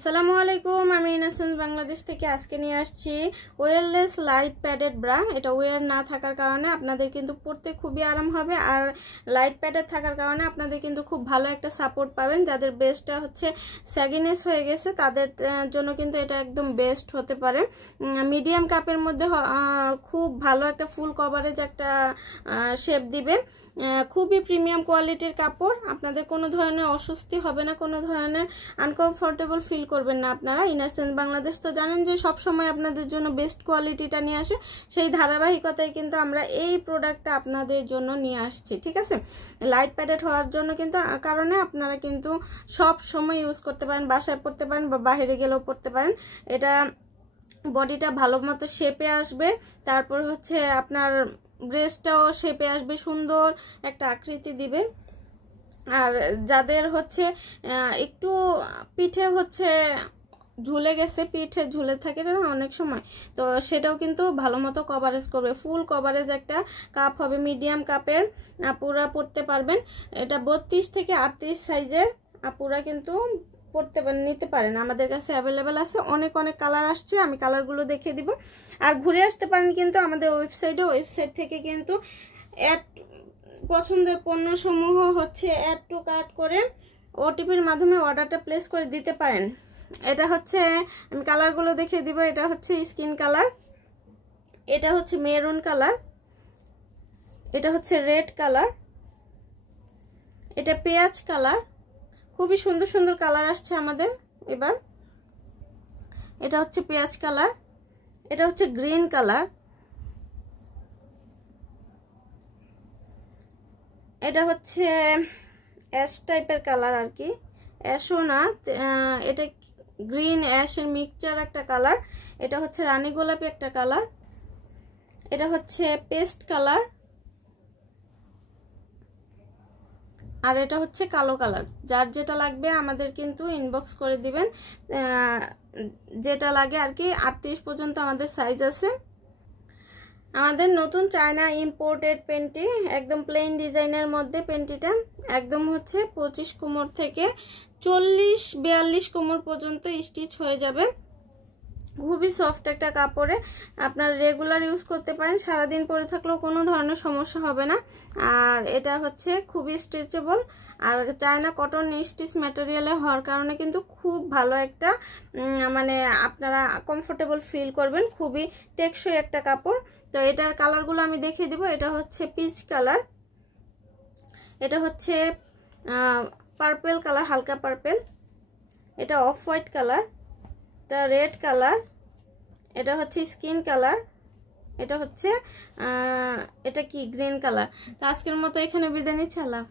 আসসালামু আলাইকুম, আমি ইনোসেন্স বাংলাদেশ থেকে আজকে নিয়ে আসছি ওয়্যারলেস লাইট প্যাডেড ব্রা। এটা ওয়্যার না থাকার কারণে আপনাদের কিন্তু পরতে খুবই আরাম হবে, আর লাইট প্যাডেড থাকার কারণে আপনাদের কিন্তু খুব ভালো একটা সাপোর্ট পাবেন। যাদের ব্রেস্টটা হচ্ছে স্যাগিনেস হয়ে গেছে তাদের জন্য কিন্তু এটা একদম বেস্ট হতে পারে। মিডিয়াম কাপের মধ্যে খুব ভালো একটা ফুল কভারেজ একটা শেপ দিবে। খুবই প্রিমিয়াম কোয়ালিটির কাপড়, আপনাদের কোনো ধরনের অস্বস্তি হবে না, কোনো ধরনের আনকমফোর্টেবল ফিল করবেন না আপনারা। ইনোসেন্স বাংলাদেশ তো জানেন যে সব সময় আপনাদের জন্য বেস্ট কোয়ালিটিটা নিয়ে আসে, সেই ধারাবাহিকতায় কিন্তু আমরা এই প্রোডাক্টটা আপনাদের জন্য নিয়ে আসছি। ঠিক আছে, লাইট প্যাডেড হওয়ার জন্য কিন্তু কারণে আপনারা কিন্তু সব সময় ইউজ করতে পারেন, বাসায় পড়তে পারেন বা বাইরে গেলেও পড়তে পারেন। এটা বডিটা ভালো মতো শেপে আসবে, তারপর হচ্ছে আপনার ব্রেস্টটাও শেপে আসবে, সুন্দর একটা আকৃতি দিবে। আর যাদের হচ্ছে একটু পিঠে হচ্ছে ঝুলে গেছে, পিঠে ঝুলে থাকে না অনেক সময়, তো সেটাও কিন্তু ভালো মতো কভারেজ করবে। ফুল কভারেজ একটা কাপ হবে, মিডিয়াম কাপের আপুরা পরতে পারবেন। এটা 32 থেকে 38 সাইজের আপুরা কিন্তু নিতে পারেন, আমাদের কাছে অ্যাভেলেবেল আছে। অনেক কালার আসছে, আমি কালারগুলো দেখিয়ে দিব। আর ঘুরে আসতে পারেন কিন্তু আমাদের ওয়েবসাইট থেকে কিন্তু পছন্দের পণ্যসমূহ হচ্ছে অ্যাড টু কার্ট করে ওটিপির মাধ্যমে অর্ডারটা প্লেস করে দিতে পারেন। এটা হচ্ছে আমি কালারগুলো দেখিয়ে দিব। এটা হচ্ছে স্কিন কালার, এটা হচ্ছে মেরুন কালার, এটা হচ্ছে রেড কালার, এটা পেঁয়াজ কালার। খুবই সুন্দর সুন্দর কালার আসছে আমাদের এবার। এটা হচ্ছে পেঁয়াজ কালার, এটা হচ্ছে গ্রিন কালার, এটা হচ্ছে অ্যাশ টাইপের কালার আর কি, অ্যাশও না, এটা গ্রিন অ্যাশের মিক্সচার একটা কালার। এটা হচ্ছে রানী গোলাপি একটা কালার, এটা হচ্ছে পেস্ট কালার, আর এটা হচ্ছে কালো কালার। যার যেটা লাগবে আমাদের কিন্তু ইনবক্স করে দিবেন, যেটা লাগে আর কি। 38 পর্যন্ত আমাদের সাইজ আছে। আমাদের নতুন চায়না ইম্পোর্টেড পেন্টি, একদম প্লেন ডিজাইনের মধ্যে পেন্টিটা একদম হচ্ছে 25 কোমর থেকে 40-42 কোমর পর্যন্ত স্টিচ হয়ে যাবে। খুবই সফট একটা কাপড়ে, আপনার রেগুলার ইউজ করতে পারেন, সারাদিন পরে থাকলেও কোনো ধরনের সমস্যা হবে না। আর এটা হচ্ছে খুবই স্ট্রেচেবল, আর চায়না কটন স্টিচ ম্যাটেরিয়ালে হওয়ার কারণে কিন্তু খুব ভালো একটা মানে আপনারা কমফোর্টেবল ফিল করবেন। খুবই টেকসই একটা কাপড়। তো এটার কালারগুলো আমি দেখিয়ে দিব। এটা হচ্ছে পিচ কালার, এটা হচ্ছে পার্পেল কালার, হালকা পার্পেল, এটা অফ হোয়াইট কালার, এটা রেড কালার, এটা হচ্ছে স্কিন কালার, এটা হচ্ছে এটা কি গ্রিন কালার। তো আজকের মতো এখানে বিদায় নিচ্ছি। আল্লাহ।